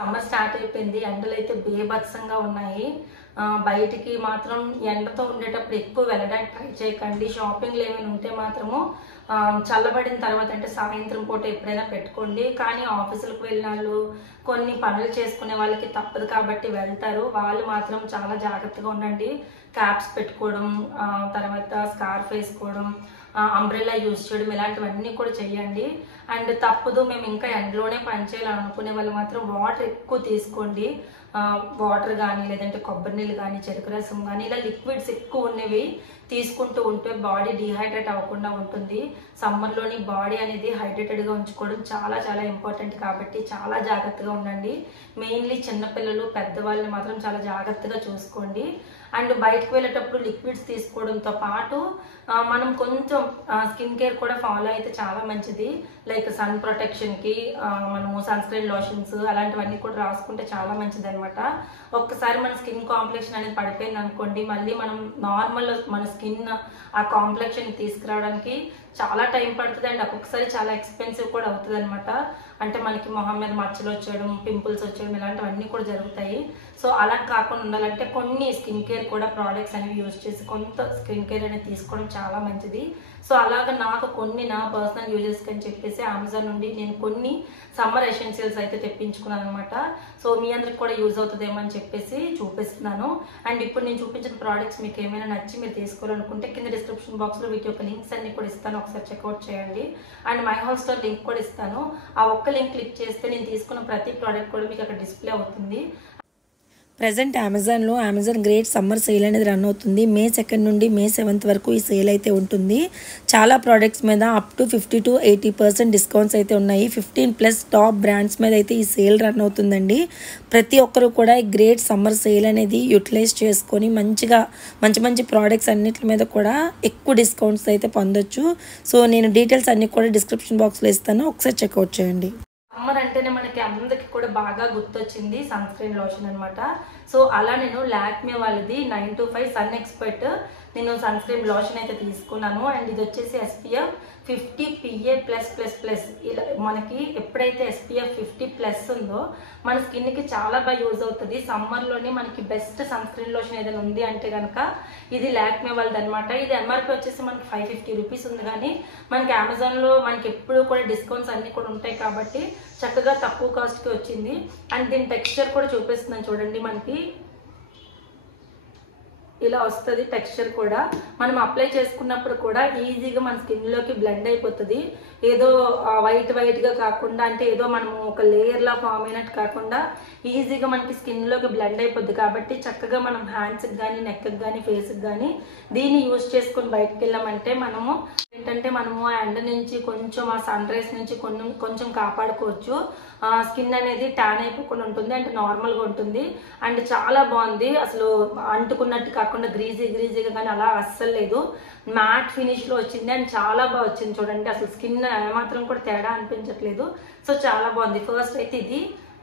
Summer start అయిపోయింది. ఎండలైతే బీభత్సంగా ఉన్నాయి. బయటికి మాత్రం ఎండతో ఉండేటప్పుడు ఎక్కువ వెళ్ళడానికి ట్రై చేయకండి. షాపింగ్లు ఏమైనా ఉంటే మాత్రము చల్లబడిన తర్వాత అంటే సాయంత్రం పూట ఎప్పుడైనా పెట్టుకోండి. కానీ ఆఫీసులకు వెళ్ళిన వాళ్ళు, కొన్ని పనులు చేసుకునే వాళ్ళకి తప్పదు కాబట్టి వెళ్తారు. వాళ్ళు మాత్రం చాలా జాగ్రత్తగా ఉండండి. క్యాప్స్ పెట్టుకోవడం, తర్వాత స్కార్ఫ్ వేసుకోవడం, అంబ్రెల్లా యూజ్ చేయడం ఇలాంటివన్నీ కూడా చేయండి. అండ్ తప్పదు మేము ఇంకా ఎండలోనే పనిచేయాలనుకునే వాళ్ళు మాత్రం వాటర్ ఎక్కువ తీసుకోండి. వాటర్ కానీ, లేదంటే కొబ్బరి నీళ్ళు కానీ, చెరుకు రసం కానీ, ఇలా లిక్విడ్స్ ఎక్కువ ఉన్నవి తీసుకుంటూ ఉంటే బాడీ డిహైడ్రేట్ అవ్వకుండా ఉంటుంది. సమ్మర్లోని బాడీ అనేది హైడ్రేటెడ్గా ఉంచుకోవడం చాలా చాలా ఇంపార్టెంట్ కాబట్టి చాలా జాగ్రత్తగా ఉండండి. మెయిన్లీ చిన్నపిల్లలు, పెద్దవాళ్ళని మాత్రం చాలా జాగ్రత్తగా చూసుకోండి. అండ్ బయటకు వెళ్ళేటప్పుడు లిక్విడ్స్ తీసుకోవడంతో పాటు మనం కొంచెం స్కిన్ కేర్ కూడా ఫాలో అయితే చాలా మంచిది. లైక్ సన్ ప్రొటెక్షన్కి మనము సన్ స్క్రీన్ లోషన్స్ అలాంటివన్నీ కూడా రాసుకుంటే చాలా మంచిది అనమాట. ఒక్కసారి మన స్కిన్ కాంప్లెక్షన్ అనేది పడిపోయింది అనుకోండి, మళ్ళీ మనం నార్మల్ మన స్కిన్ ఆ కాంప్లెక్షన్ తీసుకురావడానికి చాలా టైం పడుతుంది. అండ్ ఒక్కొక్కసారి చాలా ఎక్స్పెన్సివ్ కూడా అవుతుంది అనమాట. అంటే మనకి మొహం మీద మచ్చలు వచ్చేయడం, పింపుల్స్ వచ్చేయడం ఇలాంటివన్నీ కూడా జరుగుతాయి. సో అలా కాకుండా ఉండాలంటే కొన్ని స్కిన్ కేర్ కూడా ప్రోడక్ట్స్ అనేవి యూజ్ చేసి కొంత స్కిన్ కేర్ అనేది తీసుకోవడం చాలా మంచిది. సో అలాగ నాకు కొన్ని నా పర్సనల్ యూజెస్కి అని చెప్పేసి అమెజాన్ నుండి నేను కొన్ని సమ్మర్ ఎసెన్షియల్స్ అయితే తెప్పించుకున్నాను అనమాట. సో మీ అందరికి కూడా యూజ్ అవుతుందేమో అని చెప్పేసి చూపిస్తున్నాను. అండ్ ఇప్పుడు నేను చూపించిన ప్రోడక్ట్స్ మీకు ఏమైనా నచ్చి మీరు తీసుకోవాలనుకుంటే కింద డిస్క్రిప్షన్ బాక్స్లో వీటి యొక్క లింక్స్ అన్ని కూడా ఇస్తాను, ఒకసారి చెక్అవుట్ చేయండి. And my home store link కూడా ఇస్తాను. ఆ ఒక్క లింక్ క్లిక్ చేస్తే నేను తీసుకున్న ప్రతి ప్రోడక్ట్ కూడా మీకు అక్కడ డిస్ప్లే అవుతుంది. ప్రజెంట్ అమెజాన్లో అమెజాన్ గ్రేట్ సమ్మర్ సేల్ అనేది రన్ అవుతుంది. మే 2 నుండి మే 7 వరకు ఈ సేల్ అయితే ఉంటుంది. చాలా ప్రోడక్ట్స్ మీద అప్ టు 50 to 80% డిస్కౌంట్స్ అయితే ఉన్నాయి. 15+ టాప్ బ్రాండ్స్ మీద అయితే ఈ సేల్ రన్ అవుతుందండి. ప్రతి ఒక్కరు కూడా ఈ గ్రేట్ సమ్మర్ సేల్ అనేది యూటిలైజ్ చేసుకొని మంచిగా మంచి ప్రోడక్ట్స్ అన్నిటి మీద కూడా ఎక్కువ డిస్కౌంట్స్ అయితే పొందొచ్చు. సో నేను డీటెయిల్స్ అన్నీ కూడా డిస్క్రిప్షన్ బాక్స్లో ఇస్తాను, ఒకసారి చెక్అవుట్ చేయండి. సమ్మర్ అంటేనే మనకి అందరికి కూడా బాగా గుర్తొచ్చింది సన్ స్క్రీన్ లోషన్ అనమాట. సో అలా నేను లాక్మే వాళ్ళది 925 సన్ ఎక్స్పర్ట్ నేను సన్ స్క్రీన్ లోషన్ అయితే తీసుకున్నాను. అండ్ ఇది వచ్చేసి SPF 50 PA+++. ఇలా మనకి ఎప్పుడైతే SPF 50+ ఉందో మన స్కిన్కి చాలా బాగా యూజ్ అవుతుంది. సమ్మర్లోనే మనకి బెస్ట్ సన్ స్క్రీన్ లోషన్ ఏదైనా ఉంది అంటే కనుక ఇది లాక్మే వాళ్ళది అనమాట. ఇది MRP వచ్చేసి మనకి 550 రూపీస్ ఉంది. కానీ మనకి అమెజాన్లో మనకి ఎప్పుడు కూడా డిస్కౌంట్స్ అన్నీ కూడా ఉంటాయి కాబట్టి చక్కగా తక్కువ కాస్ట్కి వచ్చింది. అండ్ దీని టెక్స్చర్ కూడా చూపిస్తున్నాను చూడండి. మనకి ఇలా వస్తుంది టెక్స్చర్ కూడా. మనం అప్లై చేసుకున్నప్పుడు కూడా ఈజీగా మన స్కిన్లోకి బ్లెండ్ అయిపోతుంది. ఏదో వైట్గా కాకుండా, అంటే ఏదో మనము ఒక లేయర్లా ఫామ్ అయినట్టు కాకుండా ఈజీగా మనకి స్కిన్లోకి బ్లెండ్ అయిపోద్ది. కాబట్టి చక్కగా మనం హ్యాండ్స్కి కానీ, నెక్కి కానీ, ఫేస్కి కానీ దీన్ని యూజ్ చేసుకొని బయటకు వెళ్ళామంటే మనము ఏంటంటే మనము ఆ ఎండ నుంచి కొంచెం ఆ సన్ రైస్ నుంచి కొంచెం కాపాడుకోవచ్చు. స్కిన్ అనేది ట్యాన్ అయిపోకుండా ఉంటుంది, అంటే నార్మల్గా ఉంటుంది. అండ్ చాలా బాగుంది. అసలు అంటుకున్నట్టు కాకుండా గ్రీజీగా కానీ అలా అస్సలు లేదు. మ్యాట్ ఫినిష్లో వచ్చింది అండ్ చాలా బాగా వచ్చింది చూడండి. అసలు స్కిన్ ఏమాత్రం కూడా తేడా అనిపించట్లేదు. సో చాలా బాగుంది. ఫస్ట్ అయితే ఇది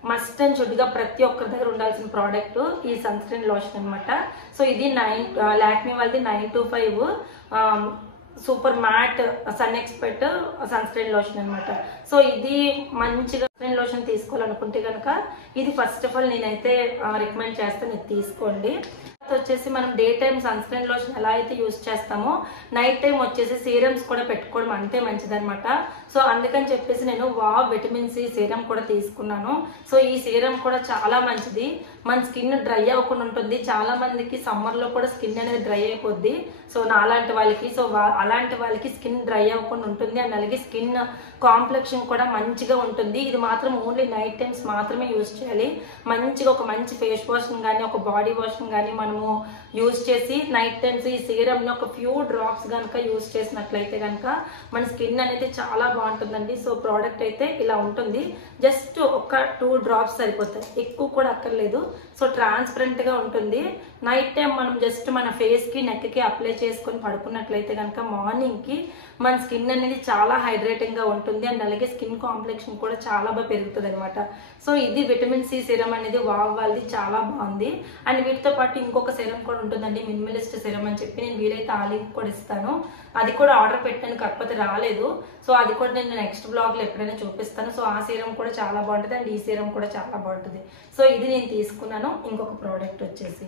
మస్ట్ అండ్ షుడ్గా ప్రతి ఒక్కరి దగ్గర ఉండాల్సిన ప్రోడక్ట్ ఈ సన్ స్క్రీన్ లోషన్ అనమాట. సో ఇది లాక్మే వాళ్ళది 925 super matte sun expert sunscreen lotion అనమాట. సో ఇది మంచిగా స్క్రీన్ లోషన్ తీసుకోవాలనుకుంటే కనుక ఇది ఫస్ట్ ఆఫ్ ఆల్ నేనైతే రికమెండ్ చేస్తాను, ఇది తీసుకోండి. వచ్చేసి మనం daytime sunscreen lotion ఎలా అయితే యూజ్ చేస్తామో నైట్ టైం వచ్చేసి సీరమ్స్ కూడా పెట్టుకోవడం అంతే మంచిదనమాట. సో అందుకని చెప్పేసి నేను విటమిన్ C సీరం కూడా తీసుకున్నాను. సో ఈ సీరం కూడా చాలా మంచిది. మన స్కిన్ డ్రై అవ్వకుండా ఉంటుంది. చాలా మందికి సమ్మర్లో కూడా స్కిన్ అనేది డ్రై అయిపోద్ది. సో నాలాంటి వాళ్ళకి, సో అలాంటి వాళ్ళకి స్కిన్ డ్రై అవ్వకుండా ఉంటుంది. అండ్ అలాగే స్కిన్ కాంప్లెక్షన్ కూడా మంచిగా ఉంటుంది. ఇది మాత్రం ఓన్లీ నైట్ టైమ్స్ మాత్రమే యూజ్ చేయాలి. మంచిగా ఒక మంచి ఫేస్ వాష్ని కానీ, ఒక బాడీ వాష్ని కానీ మనము యూజ్ చేసి నైట్ టైమ్స్ ఈ సీరమ్ని ఒక ఫ్యూ డ్రాప్స్ కనుక యూజ్ చేసినట్లయితే కనుక మన స్కిన్ అనేది చాలా బాగుంటుందండి. సో ప్రోడక్ట్ అయితే ఇలా ఉంటుంది. జస్ట్ ఒక 2 డ్రాప్స్ సరిపోతాయి, ఎక్కువ కూడా అక్కర్లేదు. సో ట్రాన్స్పరెంట్గా ఉంటుంది. నైట్ టైం మనం జస్ట్ మన ఫేస్కి, నెక్కి అప్లై చేసుకొని పడుకున్నట్లయితే కనుక మార్నింగ్కి మన స్కిన్ అనేది చాలా హైడ్రేటింగ్గా ఉంటుంది. అండ్ అలాగే స్కిన్ కాంప్లెక్షన్ కూడా చాలా బాగా పెరుగుతుంది అనమాట. సో ఇది విటమిన్ C సీరం అనేది వాళ్ళది చాలా బాగుంది. అండ్ వీటితో పాటు ఇంకొక ఇంకొక సెరం కూడా ఉంటుందండి, మినిమలిస్ట్ సెరం అని చెప్పి. నేను వీలైతే ఆ లింక్ కూడా ఇస్తాను. అది కూడా ఆర్డర్ పెట్టాను, కాకపోతే రాలేదు. సో అది కూడా నేను నెక్స్ట్ బ్లాగ్లో ఎప్పుడైనా చూపిస్తాను. సో ఆ సీరం కూడా చాలా బాగుంటుంది అండ్ ఈ సీరం కూడా చాలా బాగుంటుంది. సో ఇది నేను తీసుకున్నాను. ఇంకొక ప్రోడక్ట్ వచ్చేసి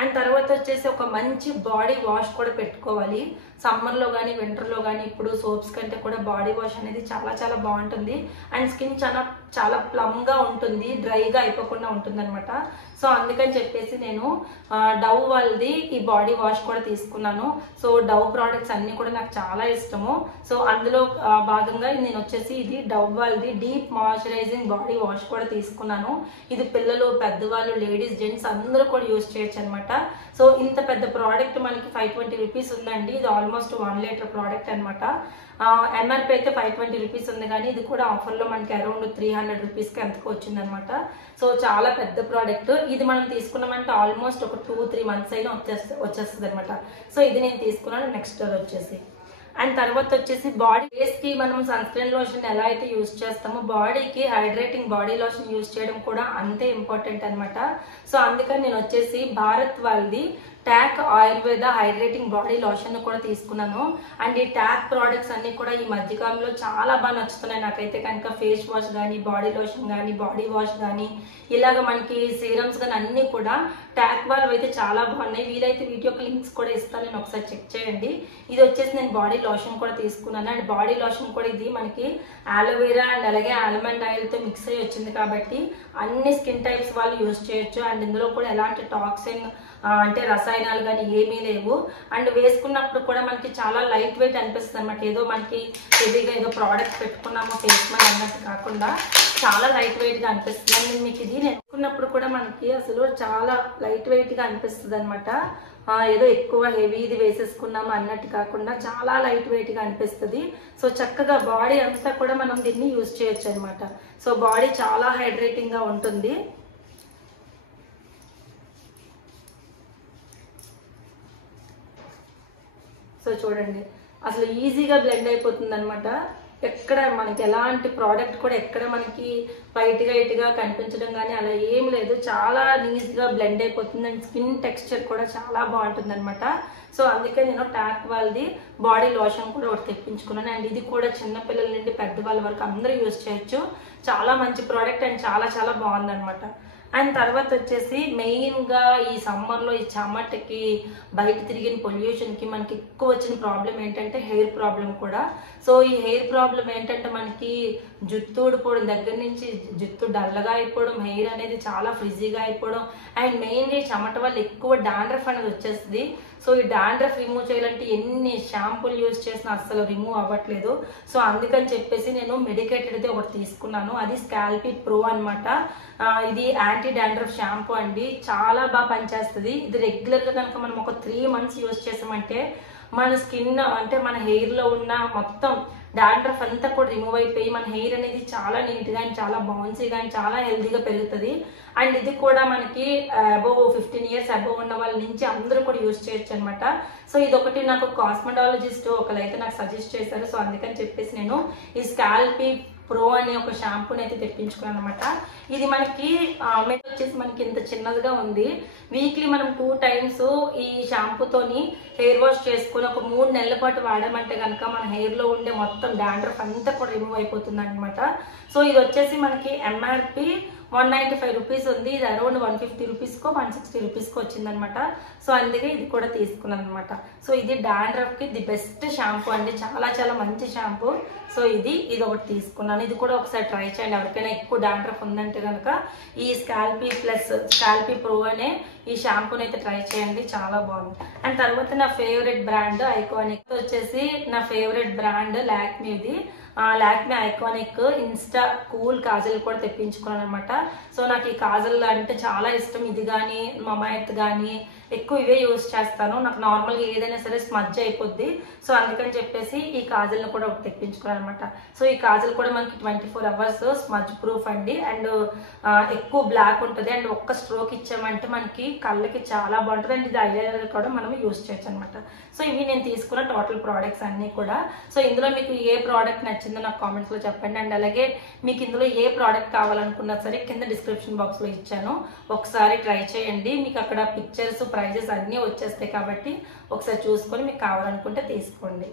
అండ్ తర్వాత వచ్చేసి ఒక మంచి బాడీ వాష్ కూడా పెట్టుకోవాలి. సమ్మర్లో కానీ వింటర్లో కానీ ఇప్పుడు సోప్స్ కంటే కూడా బాడీ వాష్ అనేది చాలా చాలా బాగుంటుంది అండ్ స్కిన్ చాలా ప్లమ్గా ఉంటుంది, డ్రైగా అయిపోకుండా ఉంటుంది అనమాట. సో అందుకని చెప్పేసి నేను డవ్ వాళ్ళది ఈ బాడీ వాష్ కూడా తీసుకున్నాను. సో డవ్ ప్రోడక్ట్స్ అన్నీ కూడా నాకు చాలా ఇష్టము. సో అందులో భాగంగా నేను వచ్చేసి ఇది డవ్ వాళ్ళది డీప్ మాయిశ్చరైజింగ్ బాడీ వాష్ కూడా తీసుకున్నాను. ఇది పిల్లలు, పెద్దవాళ్ళు, లేడీస్, జెంట్స్ అందరూ కూడా యూజ్ చేయొచ్చు అనమాట. సో ఇంత పెద్ద ప్రోడక్ట్ మనకి 520 రూపీస్ ఉందండి. ఇది ఆల్మోస్ట్ 1 లీటర్ ప్రోడక్ట్ అనమాట. ఎంఆర్పీ అయితే 520 రూపీస్ ఉంది, కానీ ఇది కూడా ఆఫర్లో మనకి అరౌండ్ 300 రూపీస్కి ఎంతకు వచ్చింది అనమాట. సో చాలా పెద్ద ప్రోడక్ట్. ఇది మనం తీసుకున్నామంటే ఆల్మోస్ట్ ఒక 2-3 మంత్స్ అయినా వచ్చేస్తుంది అనమాట. సో ఇది నేను తీసుకున్నాను. నెక్స్ట్ వచ్చేసి అండ్ తర్వాత వచ్చేసి బాడీ ఫేస్కి మనం సన్ స్క్రీన్ లోషన్ ఎలా అయితే యూజ్ చేస్తామో బాడీకి హైడ్రేటింగ్ బాడీ లోషన్ యూజ్ చేయడం కూడా అంతే ఇంపార్టెంట్ అనమాట. సో అందుకని నేను వచ్చేసి భారత్ వాళ్ళది talk Ayurveda hydrating body lotion కూడా తీసుకున్నాను. అండ్ ఈ టాక్ ప్రోడక్ట్స్ అన్ని కూడా ఈ మధ్యకాలంలో చాలా బాగా నచ్చుతున్నాయి నాకైతే కనుక. ఫేస్ వాష్ కానీ, బాడీ లోషన్ కానీ, బాడీ వాష్ కానీ, ఇలాగ మనకి సీరమ్స్ కానీ అన్ని కూడా టాక్ వాళ్ళవి అయితే చాలా బాగున్నాయి. వీలైతే వీడియో లింక్స్ కూడా ఇస్తాను, నేను ఒకసారి చెక్ చేయండి. ఇది వచ్చేసి నేను బాడీ లోషన్ కూడా తీసుకున్నాను. అండ్ బాడీ లోషన్ కూడా ఇది మనకి ఆలోవేరా అండ్ అలాగే ఆల్మండ్ ఆయిల్తో మిక్స్ అయ్యి వచ్చింది కాబట్టి అన్ని స్కిన్ టైప్స్ వాళ్ళు యూజ్ చేయొచ్చు. అండ్ ఇందులో కూడా ఎలాంటి టాక్సిన్ అంటే రసాయనాలు కానీ ఏమీ లేవు. అండ్ వేసుకున్నప్పుడు కూడా మనకి చాలా లైట్ వెయిట్ అనిపిస్తుంది అనమాట. ఏదో మనకి హెవీగా ఏదో ప్రోడక్ట్ పెట్టుకున్నామో ఫేస్ మీద అన్నట్టు కాకుండా చాలా లైట్ వెయిట్గా అనిపిస్తుంది. అండ్ మీకు ఇది వేసుకున్నప్పుడు కూడా మనకి అసలు చాలా లైట్ వెయిట్గా అనిపిస్తుంది అనమాట. ఏదో ఎక్కువ హెవీది వేసేసుకున్నాము అన్నట్టు కాకుండా చాలా లైట్ వెయిట్గా అనిపిస్తుంది. సో చక్కగా బాడీ అంతా కూడా మనం దీన్ని యూజ్ చేయొచ్చు అనమాట. సో బాడీ చాలా హైడ్రేటింగ్గా ఉంటుంది. సో చూడండి అసలు ఈజీగా బ్లెండ్ అయిపోతుంది అనమాట. ఎక్కడ మనకి ఎలాంటి ప్రోడక్ట్ కూడా ఎక్కడ మనకి వైట్గా కనిపించడం కానీ అలా ఏం లేదు. చాలా నీట్గా బ్లెండ్ అయిపోతుంది అండ్ స్కిన్ టెక్స్చర్ కూడా చాలా బాగుంటుంది అనమాట. సో అందుకే నేను టాక్ వాళ్ళది బాడీ లోషన్ కూడా ఒకటి తెప్పించుకున్నాను. అండ్ ఇది కూడా చిన్నపిల్లల నుండి పెద్దవాళ్ళ వరకు అందరూ యూజ్ చేయొచ్చు. చాలా మంచి ప్రోడక్ట్ అండ్ చాలా చాలా బాగుందనమాట. అండ్ తర్వాత వచ్చేసి మెయిన్గా ఈ సమ్మర్లో ఈ చెమటకి బయట తిరిగిన పొల్యూషన్కి మనకి ఎక్కువ వచ్చిన ప్రాబ్లం ఏంటంటే హెయిర్ ప్రాబ్లం కూడా. సో ఈ హెయిర్ ప్రాబ్లం ఏంటంటే మనకి జుట్టు ఊడిపోవడం దగ్గర నుంచి జుట్టు డల్లగా అయిపోవడం, హెయిర్ అనేది చాలా ఫ్రిజీగా అయిపోవడం అండ్ మెయిన్గా చెమట వల్ల ఎక్కువ డాండ్రఫ్ అనేది వచ్చేస్తుంది. సో ఈ డాండ్రఫ్ రిమూవ్ చేయాలంటే ఎన్ని షాంపూలు యూజ్ చేసినా అస్సలు రిమూవ్ అవ్వట్లేదు. సో అందుకని చెప్పేసి నేను మెడికేటెడ్ అయితే ఒకటి తీసుకున్నాను. అది స్కాల్పీ ప్రో అనమాట. ఇది యాంటీ డాండ్రఫ్ షాంపూ అండి. చాలా బాగా పనిచేస్తుంది. ఇది రెగ్యులర్గా కనుక మనం ఒక 3 మంత్స్ యూజ్ చేసామంటే మన స్కిన్ అంటే మన హెయిర్లో ఉన్న మొత్తం డాండ్రఫ్ అంతా కూడా రిమూవ్ అయిపోయి మన హెయిర్ అనేది చాలా నీట్గా అండ్ చాలా బౌన్సీగా అండ్ చాలా హెల్తీగా పెరుగుతుంది. అండ్ ఇది కూడా మనకి అబోవ్ 15 ఇయర్స్ అబోవ్ ఉన్న వాళ్ళ నుంచి అందరూ కూడా యూజ్ చేయొచ్చు అనమాట. సో ఇది ఒకటి నాకు కాస్మెటాలజిస్ట్ ఒకరైతే నాకు సజెస్ట్ చేశారు. సో అందుకని చెప్పేసి నేను ఈ స్కాల్పీ ప్రో అనే ఒక షాంపూని అయితే తెప్పించుకున్నాను అనమాట. ఇది మనకి వచ్చేసి మనకి ఇంత చిన్నదిగా ఉంది. వీక్లీ మనం 2 టైమ్స్ ఈ షాంపూతోని హెయిర్ వాష్ చేసుకుని ఒక 3 నెలల పాటు వాడామంటే కనుక మన హెయిర్లో ఉండే మొత్తం డాండ్రఫ్ అంతా కూడా రిమూవ్ అయిపోతుంది అనమాట. సో ఇది వచ్చేసి మనకి ఎంఆర్పి 195 రూపీస్ ఉంది. ఇది అరౌండ్ 150 రూపీస్కో 160 రూపీస్కో వచ్చిందనమాట. సో అందుకే ఇది కూడా తీసుకున్నాను అనమాట. సో ఇది డాండ్రఫ్కి ది బెస్ట్ షాంపూ అండి. చాలా చాలా మంచి షాంపూ. సో ఇది ఒకటి తీసుకున్నాను. ఇది కూడా ఒకసారి ట్రై చేయండి. ఎవరికైనా ఎక్కువ డాండ్రఫ్ ఉందంటే కనుక ఈ స్కాల్పీ ప్రో అనే ఈ షాంపూని అయితే ట్రై చేయండి. చాలా బాగుంది. అండ్ తర్వాత నా ఫేవరెట్ బ్రాండ్ ఐకానిక్ వచ్చేసి నా ఫేవరెట్ బ్రాండ్ లాక్మీది. Lakme iconic insta cool kajal కూడా తెప్పించుకున్నాను అనమాట. సో నాకు ఈ కాజల్ అంటే చాలా ఇష్టం. ఇది కానీ మమాయత్ కానీ ఎక్కువ ఇవే యూజ్ చేస్తాను. నాకు నార్మల్గా ఏదైనా సరే స్మజ్ అయిపోద్ది. సో అందుకని చెప్పేసి ఈ కాజల్ని కూడా ఒకటి తెప్పించుకున్నాను అనమాట. సో ఈ కాజల్ కూడా మనకి 24 అవర్స్ స్మజ్ ప్రూఫ్ అండి. అండ్ ఎక్కువ బ్లాక్ ఉంటుంది. అండ్ ఒక్క స్ట్రోక్ ఇచ్చామంటే మనకి కళ్ళకి చాలా బాగుంటుంది. అండ్ ఇది ఐలైనర్ కూడా మనం యూజ్ చేయొచ్చు అనమాట. సో ఇవి నేను తీసుకున్న టోటల్ ప్రోడక్ట్స్ అన్నీ కూడా. సో ఇందులో మీకు ఏ ప్రోడక్ట్ నచ్చిందో నాకు కామెంట్స్లో చెప్పండి. అండ్ అలాగే మీకు ఇందులో ఏ ప్రోడక్ట్ కావాలనుకున్నా సరే కింద డిస్క్రిప్షన్ బాక్స్లో ఇచ్చాను. ఒకసారి ట్రై చేయండి. మీకు అక్కడ పిక్చర్స్ ప్రైజెస్ అన్నీ వచ్చేస్తాయి కాబట్టి ఒకసారి చూసుకొని మీకు కావాలనుకుంటే తీసుకోండి.